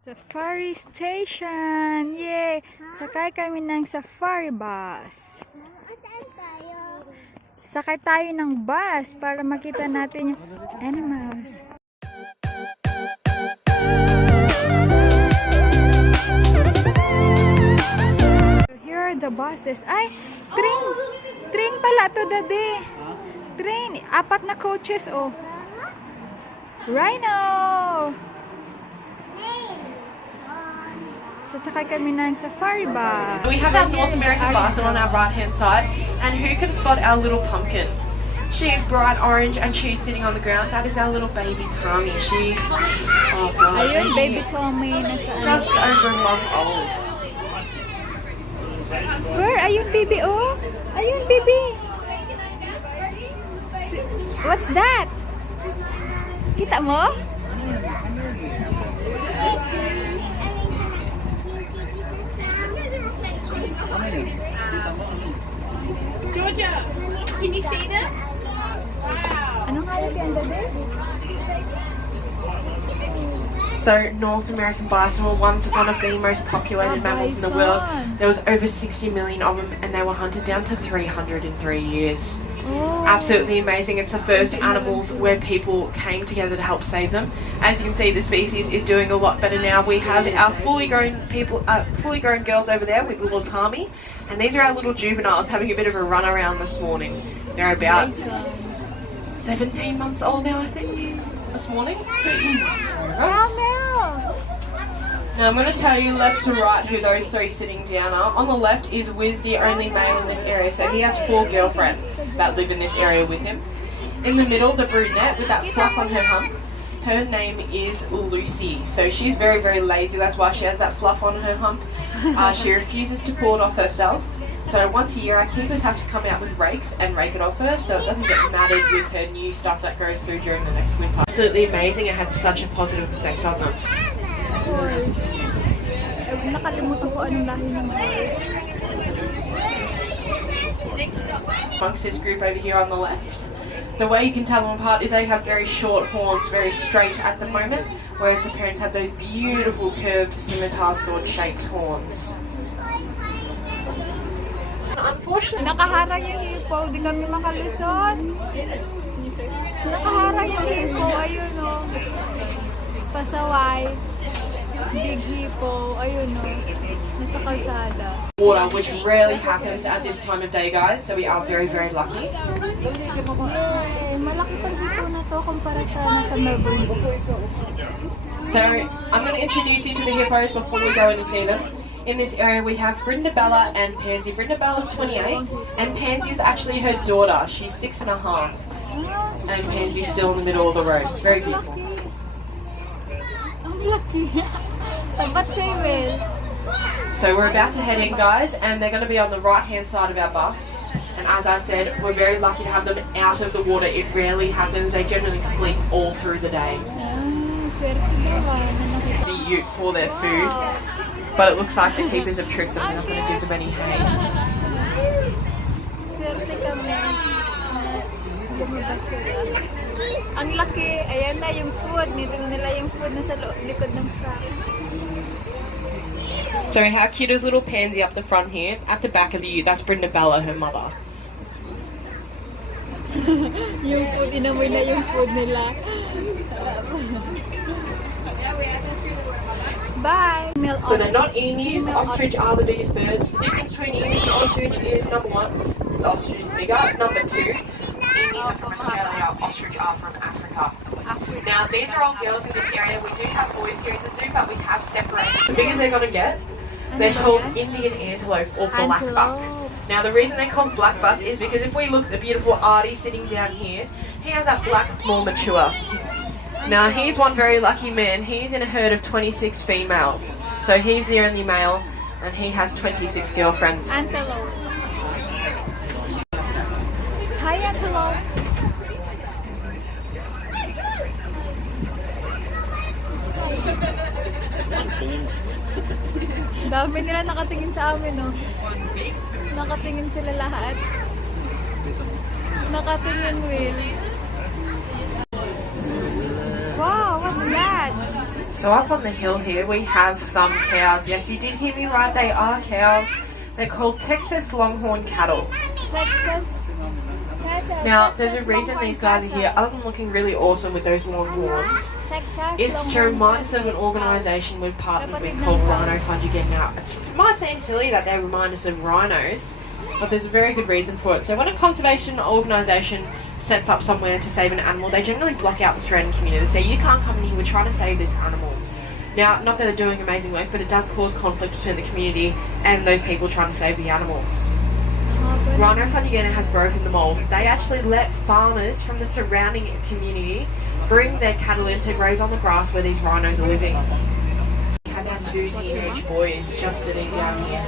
Safari Station! Yay! Sakay kami ng safari bus. Sakay tayo ng bus para makita natin yung animals. Here are the buses. Ay! Train! Train pala to, Daddy! Train! 4 na coaches, oh. Rhino! Sasakay kami ng safari bus. We have our North American bison on our right hand side, and who can spot our little pumpkin? She is bright orange and she's sitting on the ground. That is our little baby Tommy. She's, oh god, Ayun, baby Tommy, nasaan? just over a month old. Where? Ayun, baby, oh! Ayun, baby! What's that? Kita mo? Georgia, can you see that? Wow. Anong hayop yan, Daddy? So, North American bison were once one of the most populated mammals in the world. There was over 60 million of them, and they were hunted down to 300 in 3 years. Oh. Absolutely amazing. It's the first animals where people came together to help save them. As you can see, the species is doing a lot better now. We have our fully grown girls over there with little Tommy, and these are our little juveniles having a bit of a run around this morning. They're about 17 months old now, I think, this morning. Now I'm going to tell you left to right who those three sitting down are. On the left is Wiz, the only male in this area, so he has 4 girlfriends that live in this area with him. In the middle, the brunette with that fluff on her hump, her name is Lucy. So she's very, very lazy, that's why she has that fluff on her hump. She refuses to pull it off herself. So once a year our keepers have to come out with rakes and rake it off her so it doesn't get matted with her new stuff that goes through during the next winter. Absolutely amazing, it had such a positive effect on them. Nakalimutan ko anong lahi ng Amongst this group over here on the left, the way you can tell them apart is they have very short horns, very straight at the moment, whereas the parents have those beautiful curved scimitar sword shaped horns. Unfortunately, nakaharang yung hippo, di kami makalusot. Nakaharang yung hippo, ayun o. Pasaway. Big hippo, ayun o. Nasa kalsada. Water, which rarely happens at this time of day, guys, so we are very, very lucky. Malaki pang hippo na to kumpara sa nasa Melbourne. So, I'm going to introduce you to the hippos before we go in and see them. In this area we have Brindabella and Pansy. Brindabella's 28 and Pansy is actually her daughter. She's 6 and a half. And Pansy's still in the middle of the road. Very beautiful. Ang laki. Tabat siya, Will. So we're about to head in, guys, and they're going to be on the right hand side of our bus. And as I said, we're very lucky to have them out of the water. It rarely happens. They generally sleep all through the day. The ute for their food. But it looks like the keepers have tricked them. They're not going to give them any hay. Swerte kami. Lumabas sila. Ang laki. Ayan na yung food. Nito nila yung food na sa likod ng truck. So how cute is little Pansy up the front here? At the back of the ute, that's Brindabella, her mother. Yung food, inamoy na yung food nila. Bye! So they're not emus. Ostrich are the biggest birds. The difference between emus and ostrich is, number 1, the ostrich is bigger. Number 2, emus are from Australia, ostrich are from Africa. Now these are all girls in this area. We do have boys here in the zoo, but we have separated. The biggest they're going to get, they're called Indian antelope or black buck. Now the reason they're called black buck is because if we look at the beautiful Artie sitting down here, he has that black more mature. Now he's one very lucky man. He's in a herd of 26 females. So he's the only male and he has 26 girlfriends. Antelope. Hi, antelope. Dami nila nakatingin sa amin, no? Nakatingin sila lahat. Nakatingin, Will. Wow, what's that? So up on the hill here we have some cows. Yes, you did hear me right, they are cows. They're called Texas Longhorn cattle. Texas. Now, there's a reason these guys are here, other than looking really awesome with those long horns. It's to remind us of an organisation we've partnered with called Rhino Fund Again. Now, it might seem silly that they remind us of rhinos, but there's a very good reason for it. So when a conservation organisation sets up somewhere to save an animal, they generally block out the surrounding community. They say, you can't come in here, we're trying to save this animal. Now, not that they're doing amazing work, but it does cause conflict between the community and those people trying to save the animals. Rhino Fund Again has broken the mould. They actually let farmers from the surrounding community bring their cattle in to graze on the grass where these rhinos are living. We have our two teenage boys just sitting down here.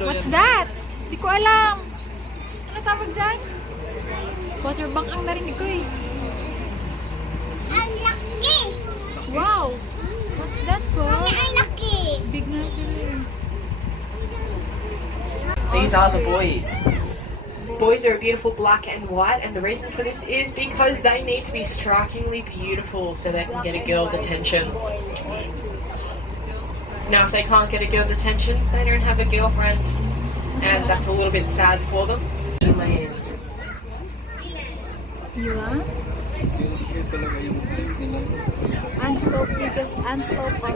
What's that? Di ko alam. Ano tawag dyan? Water bank ang narinig ko eh. Ang laki! Wow! What's that po? Mami, ang laki! Big na sila eh. These are the boys. Boys are a beautiful black and white, and the reason for this is because they need to be strikingly beautiful so they can get a girl's attention. Now, if they can't get a girl's attention, they don't have a girlfriend, and that's a little bit sad for them. Yun? Antelope because antelope on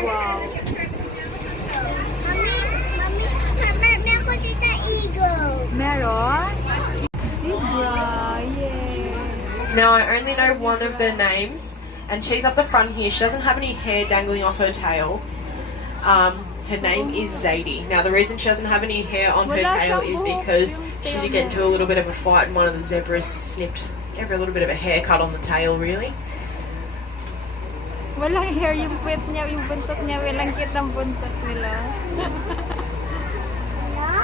wow. Mami, meron ko dito eagle. Meron? Zebra, yeah. Now, I only know one of their names, and she's up the front here. She doesn't have any hair dangling off her tail. Her name is Zadie. Now, the reason she doesn't have any hair on her tail is because she did get into a little bit of a fight and one of the zebras gave her a little bit of a haircut on the tail, really. Walang hair yung puwet niya, yung buntot niya. Walang cute ang buntot nila.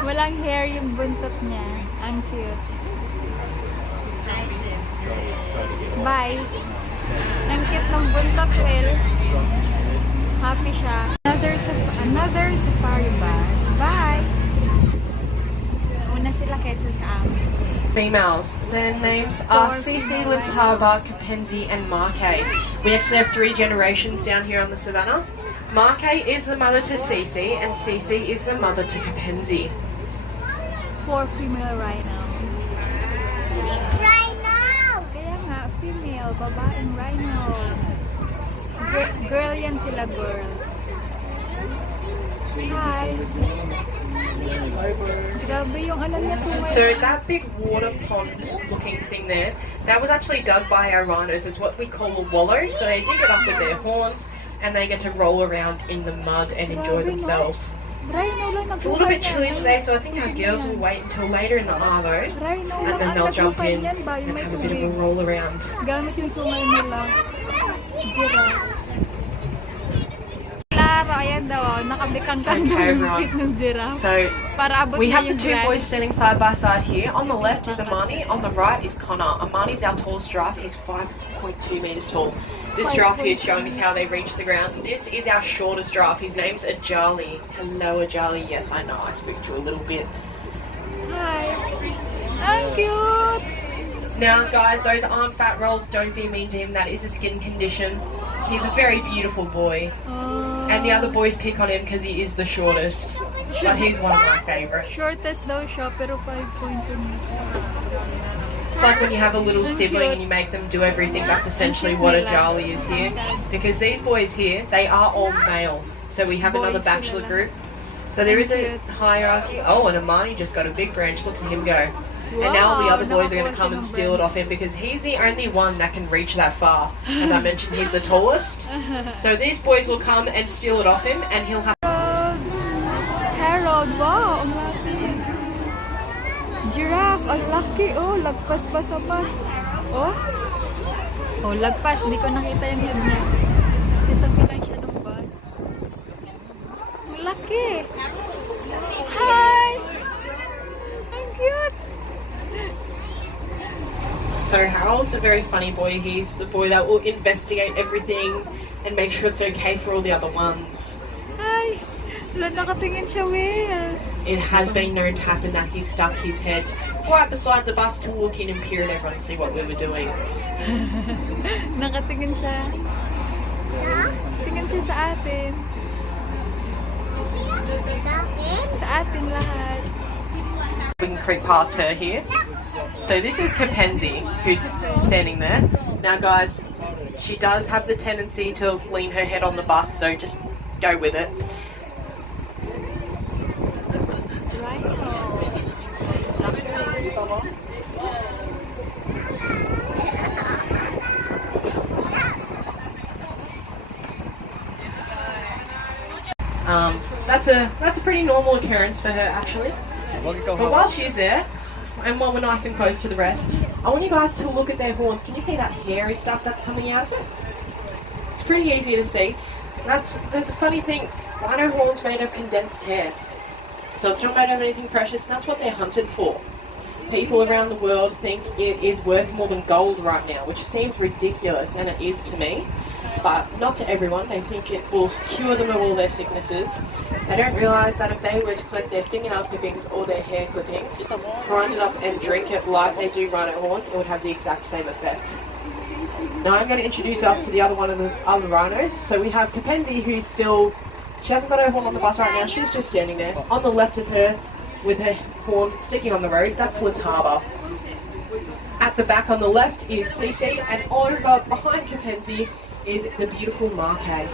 Walang hair yung buntot niya. Ang cute. Bye. Ang cute ng buntot, Will. Happy siya. Another safari bus. Bye. Una sila kaysa sa amin. Females. Their names are Cece, Lataba, Capenzi, and Marque. We actually have 3 generations down here on the savannah. Marque is the mother to Cece, and Cece is the mother to Capenzi. 4 female rhinos. Rhino! Kaya nga, female, babaeng rhino. Girl yan sila, girl. Hi. Grabe yung ano niya sumay. So that big water pond looking thing there, that was actually dug by our rhinos. It's what we call a wallow. So they dig it up with their horns and they get to roll around in the mud and enjoy themselves. Rhino lang It's a little bit chilly today, so I think our girls will wait until later in the arvo Rhino and then they'll jump in and have a bit of a roll around. Gamit yung sumay nila. Giraffe. Claro, ayan daw. Nakabikang-kang Okay, yung everyone. cute ng giraffe. So Para abot we niya have the yung 2 grass. boys standing side by side here. On the left is Amani, on the right is Connor. Amani's our tallest giraffe. He's 5.2 meters tall. This giraffe here is showing us how they reach the ground. This is our shortest giraffe. His name's Ajali. Hello, Ajali. Yes, I know. I speak to you a little bit. Hi. Ang cute. Now, guys, those aren't fat rolls. Don't be mean to him. That is a skin condition. He's a very beautiful boy. And the other boys pick on him because he is the shortest. But he's one of my favourites. Shortest daw siya, pero 5.2 meters. It's like when you have a little sibling and you make them do everything. That's essentially what a Jali is here. Because these boys here, they are all male. So we have another bachelor group. So there is a hierarchy. Oh, and Amani just got a big branch. Look at him go. And now all the other boys are going to come and steal it off him because he's the only one that can reach that far. As I mentioned, he's the tallest. So these boys will come and steal it off him and he'll have... Harold, wow, ang laki. Giraffe, ang laki. Oh, lagpas pa sa bus. Oh, oh, lagpas. Hindi ko nakita yung head niya. Kita ko lang siya ng bus. Ang laki. Hi! Ang cute. So Harold's a very funny boy. He's the boy that will investigate everything and make sure it's okay for all the other ones. Hi! Wala, nakatingin siya, Will. it has been known to happen that he stuck his head right beside the bus to look in and peer at everyone and see what we were doing. Nakatingin siya. Tingin siya sa atin. Sa atin lahat. We can creep past her here. So this is Hippos, who's standing there. Now guys, she does have the tendency to lean her head on the bus, so just go with it. That's a pretty normal occurrence for her actually. But while she's there, and while we're nice and close to the rest, I want you guys to look at their horns. Can you see that hairy stuff that's coming out of it? It's pretty easy to see. There's a funny thing, rhino horns made of condensed hair. So it's not made of anything precious, and that's what they're hunted for. People around the world think it is worth more than gold right now, which seems ridiculous, and it is to me. But not to everyone. They think it will cure them of all their sicknesses. They don't realise that if they were to collect their fingernail clippings or their hair clippings, grind it up and drink it like they do rhino horn, it would have the exact same effect. Now I'm going to introduce us to the other one of the other rhinos. So we have Kapenzi, who's still, she hasn't got her horn on the bus right now, she's just standing there. On the left of her, with her horn sticking on the road, that's Lataba. At the back on the left is Cece, and over behind Kapenzi is the beautiful Marquet.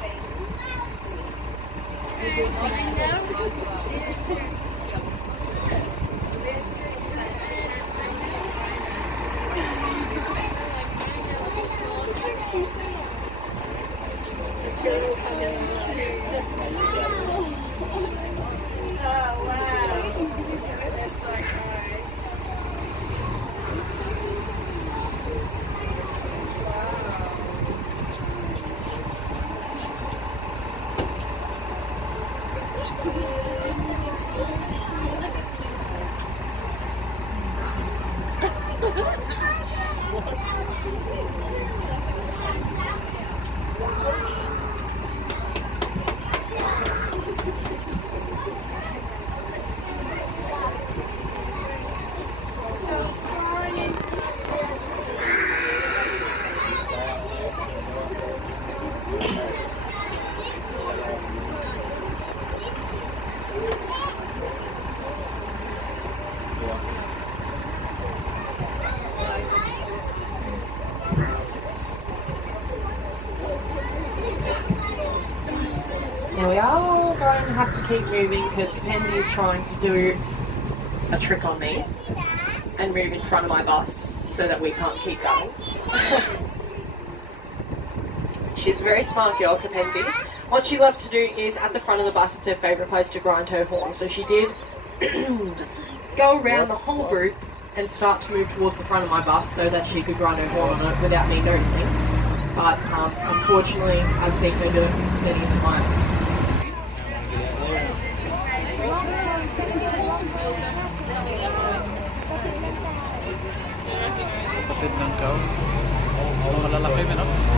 Now we are going to have to keep moving because Pansy is trying to do a trick on me and move in front of my bus so that we can't keep going. She's a very smart girl, Kapenzi. What she loves to do is at the front of the bus, it's her favourite place to grind her horn. So she did go around the whole group and start to move towards the front of my bus so that she could grind her horn on it without me noticing. But unfortunately, I've seen her do it many times. Kapit ng kao. Malalaki mo, no?